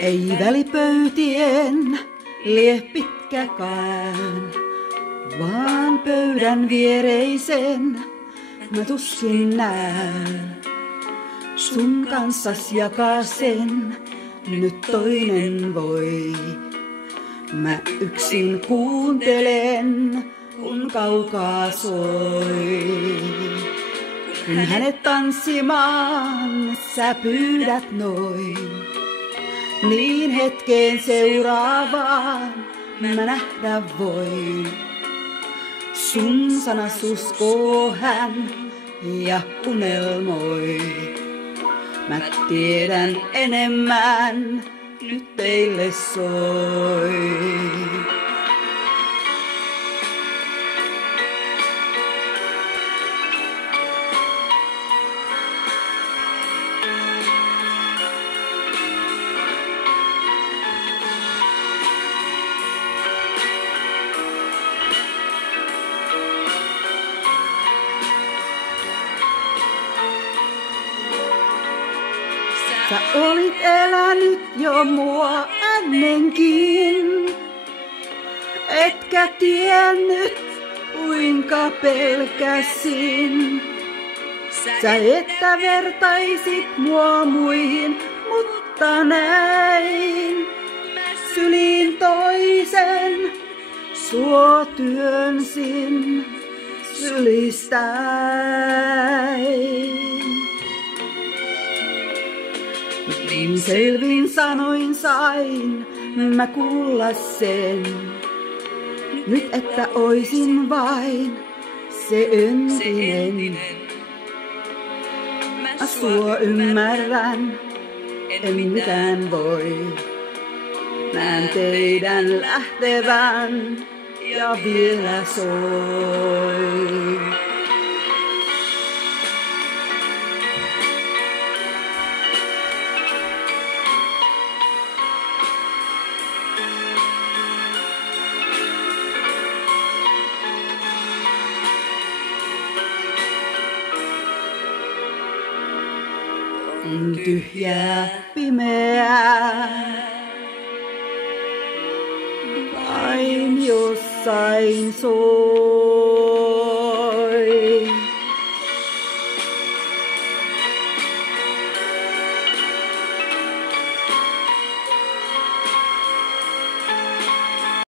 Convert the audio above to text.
Ei välipöytien lie pitkäkään, vaan pöydän viereisen mä tuskin näen. Sun kanssas jakaa sen nyt toinen voi. Mä yksin kuuntelen, kun kaukaa soi. Kun hänet tanssimaan sä pyydät noin, niin hetkeen seuraavaan mä nähdä voin. Sun sanas uskoo hän ja unelmoi. Mä tiedän enemmän, nyt teille soi. Sä olit elänyt jo mua ennenkin, etkä tiennyt kuinka pelkäsin. Sä että vertaisit mua muihin, mutta näin syliin toisen suo työnsin sylistäin. Niin selvin sanoin sain mä kuulla sen, nyt että oisin vain se entinen. Mä sua ymmärrän, en mitään voi. Näen teidän lähtevän ja vielä soi. On tyhjää, pimeää, vain jossain soi.